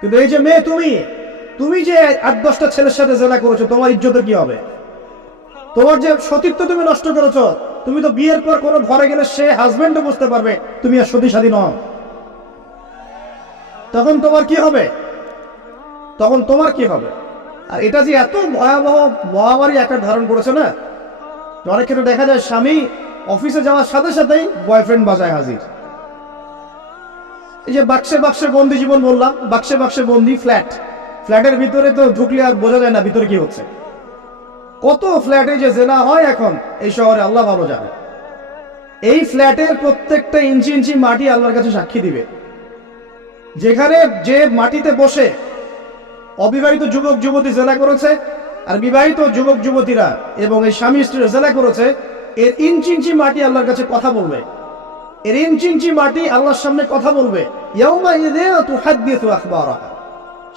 কিন্তু এই যে মেয়ে, তুমি তুমি যে 8-10টা ছেলের সাথে জেনা করেছো, তোমার ইজ্জতের কি হবে? তোমার যে সতীত্ব তুমি নষ্ট করেছো। তুমি তো বিয়ের পর কোনো ঘরে গেলে সে হাজবেন্ডও বুঝতে পারবে তুমি আর সতী সাথী নও। তখন তোমার কি হবে? তখন তোমার কি হবে? আর এটা যে এত ভয়াবহ মহামারী একটা ধারণ করেছে না, অনেক ক্ষেত্রে দেখা যায় স্বামী অফিসে যাওয়ার সাথে সাথেই বয়ফ্রেন্ড বাসায় হাজির। এই যে বাক্সে বাক্সে বন্দি জীবন বললাম, বাক্সে বাক্সে বন্দি ফ্ল্যাটের ভিতরে তো ঢুকলে আর বোঝা যায় না ভিতরে কি হচ্ছে। কত ফ্ল্যাটে যে জেনা হয় এখন এই শহরে আল্লাহ ভালো জানে। এই ফ্ল্যাটের প্রত্যেকটা ইঞ্চি ইঞ্চি মাটি আল্লাহর কাছে সাক্ষী দিবে। যেখানে যে মাটিতে বসে অবিবাহিত যুবক যুবতী জেনা করেছে আর বিবাহিত যুবক যুবতীরা এবং এই স্বামী স্ত্রীরা জেনা করেছে, এর ইঞ্চি ইঞ্চি মাটি আল্লাহর কাছে কথা বলবে। এর ইঞ্চি ইঞ্চি মাটি আল্লাহর সামনে কথা বলবে। ইয়াউমাইযিন তুহাদ্দিসু আখবারাহা,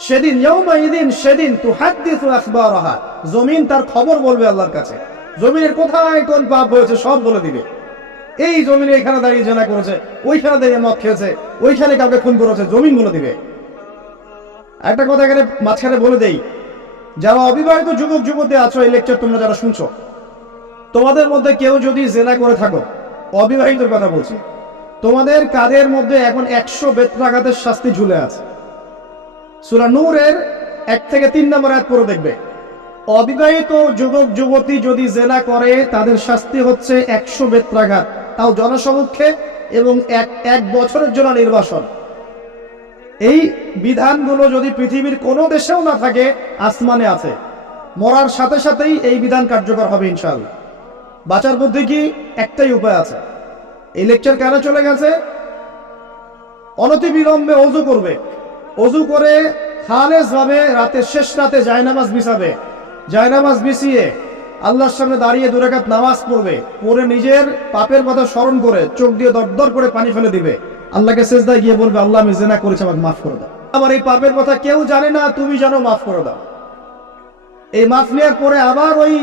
সেদিন তুহাদ্দিসু আখবারাহা, জমিন তার খবর বলবে আল্লাহর কাছে। জমিনের কোথায় কোন পাপ হয়েছে সব বলে দিবে। এই জমিনে এখানে দাঁড়িয়ে জেনা করেছে, ওইখানে দাঁড়িয়ে মদ খেয়েছে, ওইখানে কাউকে খুন করেছে, জমিন বলে দিবে। একটা কথা এখানে মাঝখানে বলে দেই, যারা অবিবাহিত যুবক যুবতী আছো, এই লেকচার তোমরা যারা শুনছো, তোমাদের মধ্যে কেউ যদি জেনা করে থাকো, অবিবাহিতর কথা বলছি, তোমাদের কাঁধের মধ্যে এখন 100 বেত্রাঘাতের শাস্তি ঝুলে আছে। সূরা নূরের 1 থেকে 3 নম্বর আয়াত পড়ে দেখবে, অবিবাহিত যুবক যুবতী যদি জেনা করে তাদের শাস্তি হচ্ছে 100 বেত্রাঘাত, তাও জনসমক্ষে, এবং এক বছরের জন্য নির্বাসন। এই বিধানগুলো যদি পৃথিবীর কোনো দেশেও না থাকে, আসমানে আছে। মরার সাথে সাথেই এই বিধান কার্যকর হবে ইনশাআল্লাহ। বাঁচার বুদ্ধি কি? একটাই উপায় আছে। এই লেকচার কেন চলে গেছে? অনতিবিলম্বে ওযু করবে, ওযু করে খালেস ভাবে রাতে শেষ রাতে জায়নামাজ বিছাবে, জায়নামাজ বিছিয়ে আল্লাহর সামনে দাঁড়িয়ে 2 রাকাত নামাজ পড়বে, পড়ে নিজের পাপের কথা স্মরণ করে চোখ দিয়ে দরদর করে পানি ফেলে দিবে, আল্লাহকে সিজদায় গিয়ে বলবে, আল্লাহ আমি জিনা করেছি, আমাকে মাফ করে দাও। আমার এই পাপের কথা কেউ জানে না, তুমি জানো, মাফ করে দাও। এই মাফ নেওয়ার পরে আবার ওই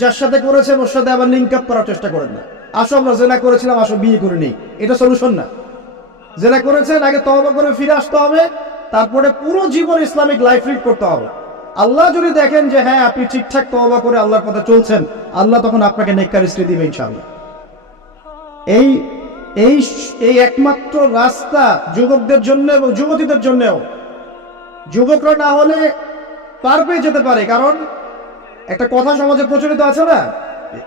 যার সাথে করেছেন ওর সাথে আবার লিঙ্ক আপ করার চেষ্টা করেন না। আসো আমরা জেনা করেছিলাম, আসো বিয়ে করে নেই, এটা সলিউশন না। জেনা করেছেন, আগে তওবা করে ফিরে আসতে হবে, তারপরে পুরো জীবন ইসলামিক লাইফ লিড করতে হবে। আল্লাহ যদি দেখেন যে হ্যাঁ আপনি ঠিকঠাক তওবা করে আল্লাহর পথে চলছেন, আল্লাহ তখন আপনাকে নেককার স্ত্রী দিবে ইনশাআল্লাহ। এই এই এই একমাত্র রাস্তা যুবকদের জন্য এবং যুবতীদের জন্যও। যুবকরা না হলে পার পেয়ে যেতে পারে, কারণ একটা কথা সমাজে প্রচলিত আছে না,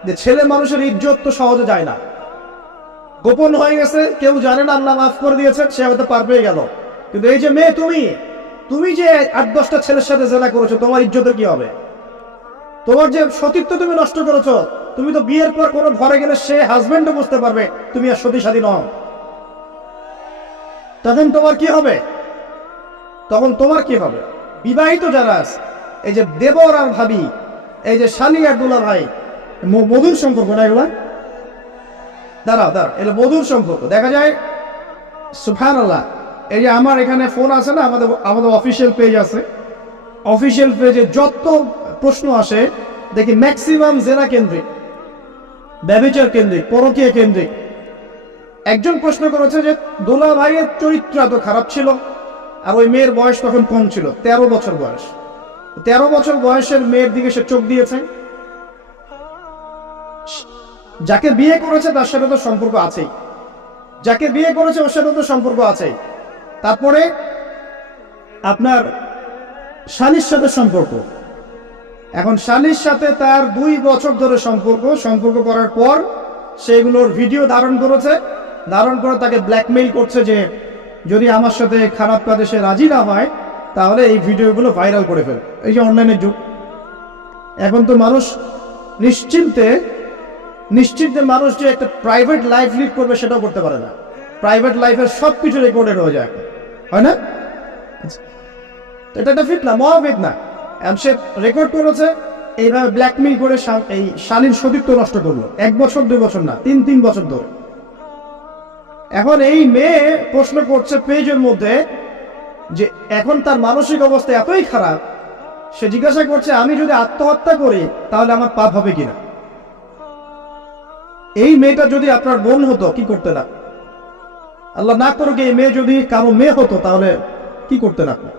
যে ছেলে মানুষের ইজ্জত তো সহজে যায় না, গোপন হয়ে গেছে, কেউ জানে না, আল্লাহ মাফ করে দিয়েছেন, সে হয়তো পার পেয়ে গেল। কিন্তু এই যে মেয়ে, তুমি যে 8-10টা ছেলের সাথে জেনা করেছো, তোমার ইজ্জতের কি হবে? তোমার যে সতীত্ব তুমি নষ্ট করেছো। তুমি তো বিয়ের পর কোনো ঘরে গেলে সে হাজবেন্ডও বুঝতে পারবে তুমি আর সতী সাথী নও। তখন তোমার কি হবে? তখন তোমার কি হবে? বিবাহিত যারা আছে, এই যে দেবর আর ভাবি, এই যে শালী আর দুলা ভাই, মধুর সম্পর্ক না এগুলা? দাঁড়াও, এগুলো মধুর সম্পর্ক। দেখা যায় সুবহানাল্লাহ, এই যে আমার এখানে ফোন আছে না, আমাদের অফিসিয়াল পেজ আছে, অফিসিয়াল পেজে যত প্রশ্ন আসে দেখি ম্যাক্সিমাম জেনা কেন্দ্রিক, ব্যভিচার কেন্দ্রিক, পরকীয়া কেন্দ্রিক। একজন প্রশ্ন করেছে যে দোলা ভাইয়ের চরিত্র এত খারাপ ছিল, আর ওই মেয়ের বয়স তখন কম ছিল, 13 বছর বয়স। 13 বছর বয়সের মেয়ের দিকে সে চোখ দিয়েছে। যাকে বিয়ে করেছে তার সাথে তো সম্পর্ক আছেই, যাকে বিয়ে করেছে ওর সাথে তো সম্পর্ক আছেই। তারপরে আপনার শালীর সাথে সম্পর্ক। এখন শালীর সাথে তার 2 বছর ধরে সম্পর্ক করার পর সেগুলোর ভিডিও ধারণ করেছে, ধারণ করে তাকে ব্ল্যাকমেইল করছে যে যদি আমার সাথে খারাপ কাজে সে রাজি না হয় তাহলে এই ভিডিওগুলো ভাইরাল করে ফেল। এই যে অনলাইনের যুগ, এখন তো মানুষ নিশ্চিন্তে মানুষ যে একটা প্রাইভেট লাইফ লিড করবে সেটাও করতে পারে না। প্রাইভেট লাইফের সবকিছু রেকর্ডেড হয়ে যায়, হয় না? এটা একটা ফিতনা, মহা ফিতনা। সে রেকর্ড করেছে, এইভাবে ব্ল্যাকমেইল করে এই শালীর সতীত্ব নষ্ট করলো। 1 বছর 2 বছর না, 3 বছর ধরে। এখন এই মেয়ে প্রশ্ন করছে পেজের মধ্যে যে এখন তার মানসিক অবস্থা এতই খারাপ, সে জিজ্ঞাসা করছে আমি যদি আত্মহত্যা করি তাহলে আমার পাপ হবে কিনা। এই মেয়েটা যদি আপনার বোন হতো কি করতে না? আল্লাহ না করুক, এই মেয়ে যদি কারো মেয়ে হতো তাহলে কি করতেন আপনি?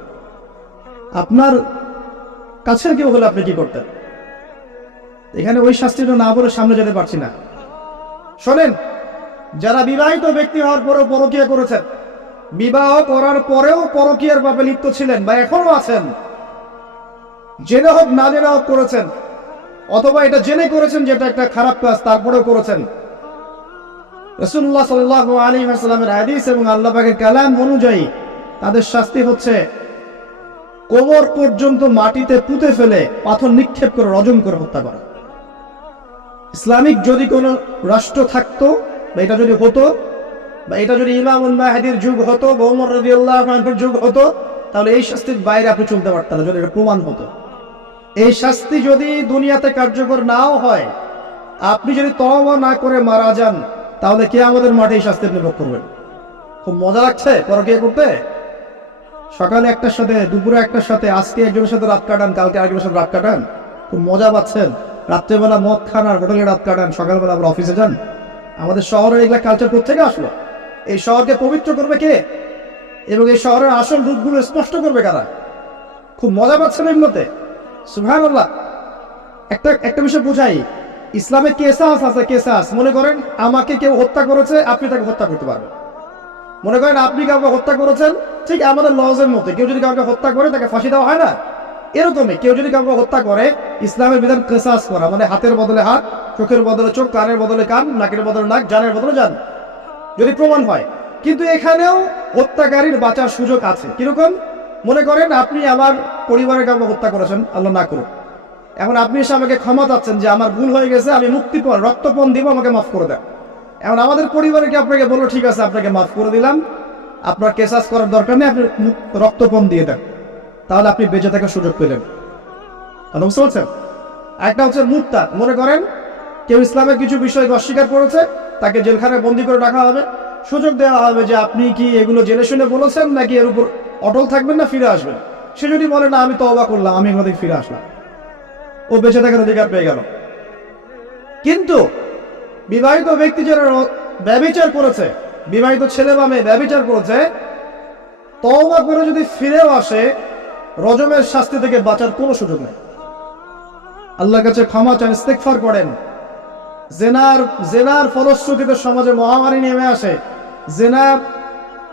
আপনার কাছের কেউ হলে আপনি কি করতেন? এখানে ওই শাস্তিটা না বলে সামনে যেতে পারছি না। শোনেন, যারা বিবাহিত ব্যক্তি হওয়ার পরেও পরকীয়া করেছেন, বিবাহ করার পরেও পরকীয়ার পাপে লিপ্ত ছিলেন বা এখনো আছেন, জেনে হোক না জেনে হোক করেছেন, অথবা এটা জেনে করেছেন যেটা একটা খারাপ কাজ তারপরেও করেছেন, রাসূলুল্লাহ সাল্লাল্লাহু আলাইহি ওয়াসাল্লামের হাদিস এবং আল্লাহ পাকের কালাম অনুযায়ী তাদের শাস্তি হচ্ছে কোমর পর্যন্ত মাটিতে পুঁতে ফেলে পাথর নিক্ষেপ করে রজম করে হত্যা করা। ইসলামিক যদি কোনো রাষ্ট্র থাকতো বা এটা যদি হতো, বা এটা যদি ইমামুল মাহদির যুগ হতো বা ওমর রাদিয়াল্লাহু আনহুর যুগ হতো, তাহলে এই শাস্তির বাইরে আপনি চলতে পারতেন না, যদি এটা প্রমাণ হতো। এই শাস্তি যদি দুনিয়াতে কার্যকর নাও হয়, আপনি যদি তওবা না করে মারা যান, তাহলে কিয়ামতের মাঠে এই শাস্তি আপনি ভোগ করবেন। খুব মজা লাগছে পরকীয়া করতে। সকালে একটার সাথে, দুপুরে একটার সাথে, আজকে একজনের সাথে রাত কাটান, কালকে আরেকজনের সাথে রাত কাটান, খুব মজা পাচ্ছেন। রাত্রেবেলা মদ খান আর হোটেলে রাত কাটান, সকালবেলা আবার অফিসে যান। আমাদের শহরের এগুলা কালচার কোত্থেকে আসলো? এই শহরকে পবিত্র করবে কে এবং এই শহরের আসল রূপগুলো স্পষ্ট করবে কারা? খুব মজা পাচ্ছেন এগুলোতে। সুবহানাল্লাহ। একটা বিষয় বোঝাই, ইসলামে কেসাস আছে। কেসাস মনে করেন আমাকে কেউ হত্যা করেছে, আপনি তাকে হত্যা করতে পারবেন। মনে করেন আপনি কাউকে হত্যা করেছেন, ঠিক আমাদের লজের মতো কেউ যদি কাউকে হত্যা করে তাকে ফাঁসি দেওয়া হয় না, এরকমই কেউ যদি কাউকে হত্যা করে, ইসলামের বিধান কেসাস করা, মানে হাতের বদলে হাত, চোখের বদলে চোখ, কানের বদলে কান, নাকের বদলে নাক, জানের বদলে জান, যদি প্রমাণ হয়। কিন্তু এখানেও হত্যাকারীর বাঁচার সুযোগ আছে। কিরকম? মনে করেন আপনি আমার পরিবারের কাউকে হত্যা করেছেন, আল্লাহ না করুক। এখন আপনি এসে আমাকে ক্ষমা চাচ্ছেন যে আমার ভুল হয়ে গেছে, আমি মুক্তিপণ রক্তপণ দিব, আমাকে মাফ করে দেন। এখন আমাদের পরিবারকে আপনাকে বললো ঠিক আছে আপনাকে মাফ করে দিলাম, আপনার কেসাস করার দরকার নেই, আপনি রক্তপণ দিয়ে দেন, তাহলে আপনি বেঁচে থাকার সুযোগ পেলেন। বুঝতে পারছেন? একটা হচ্ছে মুরতাদ। মনে করেন কেউ ইসলামের কিছু বিষয় অস্বীকার করেছে, তাকে জেলখানায় বন্দী করে রাখা হবে, সুযোগ দেওয়া হবে যে আপনি কি এগুলো জেনে শুনে বলেছেন নাকি এর উপর অটল থাকবেন না ফিরে আসবেন। সে যদি বলে না আমি তওবা করলাম, আমি এগুলো থেকে ফিরে আসলাম, ও বেঁচে থাকার অধিকার পেয়ে গেল। কিন্তু বিবাহিত ব্যক্তি যারা ব্যভিচার করেছে, বিবাহিত ছেলে বা মেয়ে ব্যভিচার করেছে, তওবা করে যদি ফিরেও আসে, রজমের শাস্তি থেকে বাঁচার কোনো সুযোগ নেই। আল্লাহর কাছে ক্ষমা চান, ইস্তেগফার করেন। জেনার ফলশ্রুতিতে সমাজে মহামারী নেমে আসে। জেনা,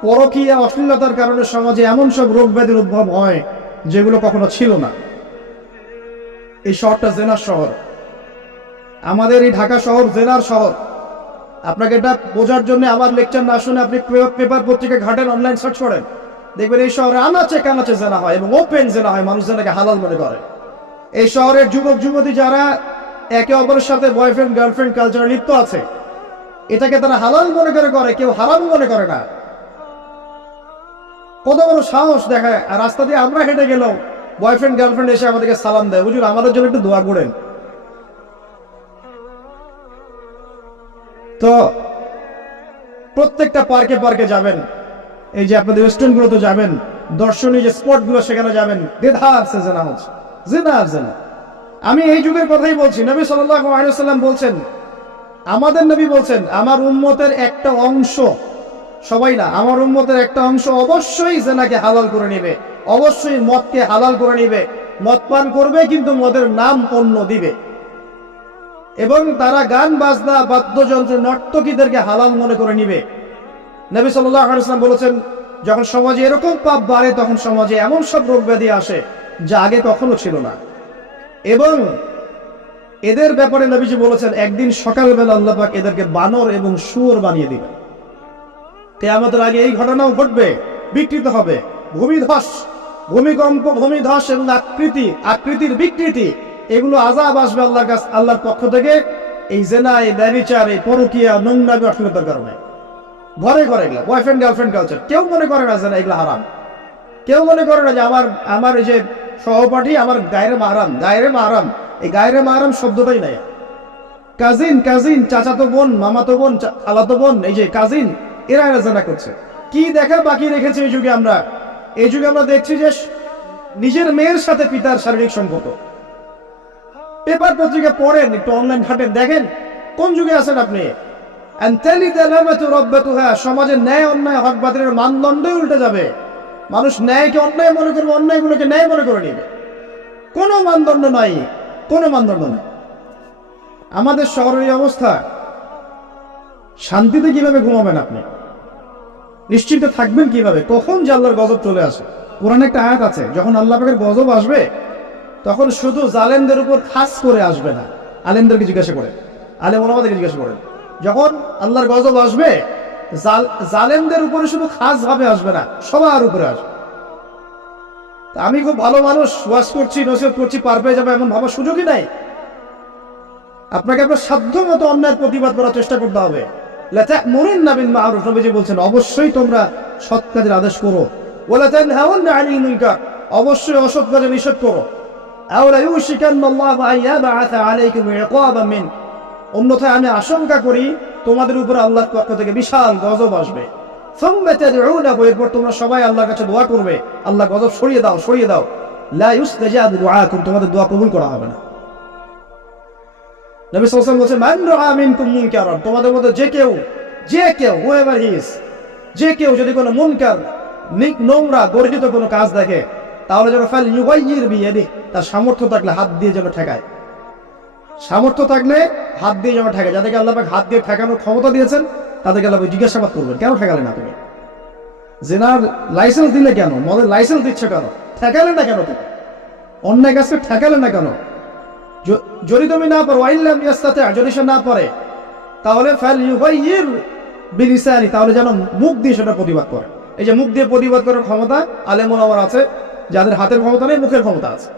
পরকীয়া, অশ্লীলতার কারণে সমাজে এমন সব রোগ ব্যাধির উদ্ভব হয় যেগুলো কখনো ছিল না। এই শহরটা জেনার শহর। আমাদের এই ঢাকা শহর জেনার শহর। আপনাকে এটা বোঝার জন্য আমার লেকচার না শুনে আপনি পেপার পত্রিকা ঘাটেন, অনলাইন সার্চ করেন, দেখবেন এই শহরে আনাচে কানাচে জেনা হয় এবং ওপেন জেনা হয়, মানুষ জেনাকে হালাল মনে করে। এই শহরের যুবক যুবতী যারা একে অপরের সাথে বয়ফ্রেন্ড গার্লফ্রেন্ড কালচারে লিপ্ত আছে, এটাকে তারা হালাল মনে করে, কেউ হারাম মনে করে না। কত বড় সাহস দেখায়। আর রাস্তা দিয়ে আমরা হেঁটে গেলেও বয়ফ্রেন্ড গার্লফ্রেন্ড এসে আমাদেরকে সালাম দেয়, হুজুর আমাদের জন্য একটু দোয়া করেন। তো প্রত্যেকটা পার্কে পার্কে যাবেন, এই যে আপনাদের রেস্টুরেন্টগুলোতে যাবেন, দর্শনীয় যে স্পটগুলো সেখানে যাবেন, দ্বিধা আছে জেনা হচ্ছে, জেনা আছে না। আমি এই যুগের কথাই বলছি। নবী সাল্লাল্লাহু আলাইহি ওয়াসাল্লাম বলছেন, আমাদের নবী বলছেন, আমার উম্মতের একটা অংশ, সবাই না, আমার উম্মতের একটা অংশ অবশ্যই জেনাকে হালাল করে নেবে, অবশ্যই মদকে হালাল করে নেবে, মদ পান করবে কিন্তু মদের নাম অন্য দিবে, এবং তারা গান বাজনা বাদ্যযন্ত্র নর্তকীদেরকে হালাল মনে করে নিবে। নবী সাল্লাল্লাহু আলাইহি ওয়াসাল্লাম বলেছেন, যখন সমাজে এরকম পাপ বাড়ে তখন সমাজে এমন সব রোগ ব্যাধি আসে যা আগে কখনো ছিল না। এবং এদের ব্যাপারে নবীজি বলেছেন, একদিন সকালবেলা আল্লাহ পাক এদেরকে বানর এবং শুয়োর বানিয়ে দিবেন। কিয়ামতের আগে এই ঘটনাও ঘটবে, বিকৃত হবে, ভূমিধস, ভূমিকম্প, ভূমিধস এবং আকৃতির বিকৃতি, এগুলো আযাব আসবে আল্লাহর পক্ষ থেকে। এই জেনা, এই ব্যভিচার, এই পরকীয়া, নোংরামি, অশ্লীলতার কারণে ঘরে ঘরে এগুলো বয়ফ্রেন্ড গার্লফ্রেন্ড কালচার। কেউ মনে করে না জেনা এগুলো হারাম, কেউ মনে করে না যে আমার এই যে সহপাঠী আমার গায়ের মাহরাম, এই গায়ের মাহরাম শব্দটাই নাই। কাজিন, চাচাতো বোন, মামাতো বোন, খালাতো বোন, এই যে কাজিন, এরা জেনা করছে। কি দেখা বাকি রেখেছে এই যুগে আমরা? এই যুগে আমরা দেখছি যে নিজের মেয়ের সাথে পিতার শারীরিক সম্পর্ক। পেপার পত্রিকা পড়েন, একটু অনলাইন ঘাটেন, দেখেন কোন যুগে আছেন আপনি। সমাজের ন্যায় অন্যায় হক বাতিলের মানদণ্ডই উল্টে যাবে। মানুষ ন্যায়কে অন্যায় মনে করবে, অন্যায়গুলোকে ন্যায় মনে করে নিবে। কোনো মানদণ্ড নাই, কোনো মানদণ্ড নেই। আমাদের শহরের এই অবস্থা, শান্তিতে কিভাবে ঘুমাবেন আপনি? নিশ্চিন্তে থাকবেন কিভাবে? কখন যে আল্লাহর গজব চলে আসে। কোরআনে একটা আয়াত আছে, যখন আল্লাহ পাকের গজব আসবে তখন শুধু জালেমদের উপর খাস করে আসবে না। আলেমদেরকে জিজ্ঞাসা করে, আলেম ওলামাদেরকে জিজ্ঞাসা করেন, যখন আল্লাহর গজব আসবে জালেমদের উপরে শুধু খাস ভাবে আসবে না, সবার উপরে আসবে। আমি খুব ভালো মানুষ, ওয়াজ করছি, নসিহত করছি, পার পেয়ে যাবে এমন ভাবার সুযোগই নাই। আপনাকে আপনার সাধ্য মতো অন্যায়ের প্রতিবাদ করার চেষ্টা করতে হবে। লাতা'মুরুন্না বিল মা'রুফ, নবীজি বলছেন অবশ্যই তোমরা সৎ কাজের আদেশ করো। ওয়ালা তানহাউন্না আনিল মুনকার, অবশ্যই অসৎ কাজে নিষেধ করো। আও লা ইউশিকান্নাল্লাহু আন ইয়াবআসা আলাইকুম ইকাবাম মিন, অন্যথায় আমি আশঙ্কা করি তোমাদের উপর আল্লাহর পক্ষ থেকে বিশাল গজব আসবে। সুম্মা তাদউনাহু, এরপর তোমরা সবাই আল্লাহর কাছে দোয়া করবে, আল্লাহ গজব সরিয়ে দাও, সরিয়ে দাও। লা ইউস্তাজাবু দুআকুম, তোমাদের দোয়া কবুল করা হবে না। নবী সাল্লাল্লাহু আলাইহি ওয়াসাল্লাম বলেছেন, মান রাআ মিনকুম মুনকারান, তোমাদের মধ্যে যে কেউ হুয়েভার হি ইজ, যে কেউ যদি কোনো মুনকার, নোংরা গর্হিত কোনো কাজ দেখে, তাহলে যেন ফাল ইউগাইয়ির বিয়াদিহি, তার সামর্থ্য থাকলে হাত দিয়ে যেন ঠেকায়। সামর্থ্য থাকলে হাত দিয়ে যেন ঠেকায়। যাদেরকে আল্লাহ পাক হাত দিয়ে ঠেকানোর ক্ষমতা দিয়েছেন তাদেরকে আল্লাহ জিজ্ঞাসাবাদ করবেন, কেন ঠেকালে না তুমি? জেনার লাইসেন্স দিলে কেন? মদের লাইসেন্স দিচ্ছ কেন? ঠেকালে না কেন তুমি? অন্যায় কাজকে ঠেকালে না কেন? যদি তুমি না পারো, ওয়াইল্লাম ইয়াস্তাতি, যদি সে না পারে, তাহলে ফাল ইউগাইয়ির বিলিসানি, তাহলে যেন মুখ দিয়ে সেটা প্রতিবাদ করে। এই যে মুখ দিয়ে প্রতিবাদ করার ক্ষমতা আলেম ওলামার আছে, যাদের হাতের ক্ষমতা নেই, মুখের ক্ষমতা আছে।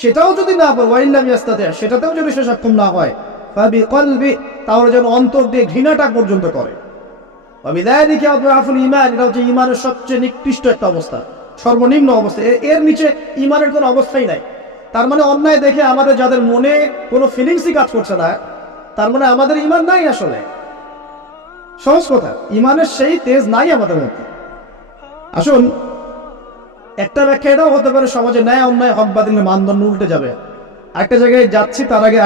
সেটাও যদি না পারে, ওয়াইল্লাম ইয়াস্তাতি, সেটাতেও যদি সে সক্ষম না হয়, ফাবিকলবি, তাহলে যেন অন্তর দিয়ে ঘৃণাটা পর্যন্ত করে। ওয়াবিযালিকা আদআফুল ঈমান, এটা হচ্ছে ঈমানের সবচেয়ে নিকৃষ্ট একটা অবস্থা, সর্বনিম্ন অবস্থা। এর নিচে ঈমানের কোনো অবস্থাই নাই। তার মানে অন্যায় দেখে আমাদের যাদের মনে কোনো ফিলিংসই কাজ করছে না, তার মানে আমাদের ঈমান নাই। আসলে সহজ কথা, ঈমানের সেই তেজ নাই আমাদের মধ্যে। আসুন, একটা ব্যাখ্যা এটাও হতে পারে, সমাজে ন্যায় অন্যায় হক বাতিলের মানদণ্ড উল্টে যাবে। একটা জায়গায় যাচ্ছি, তার আগে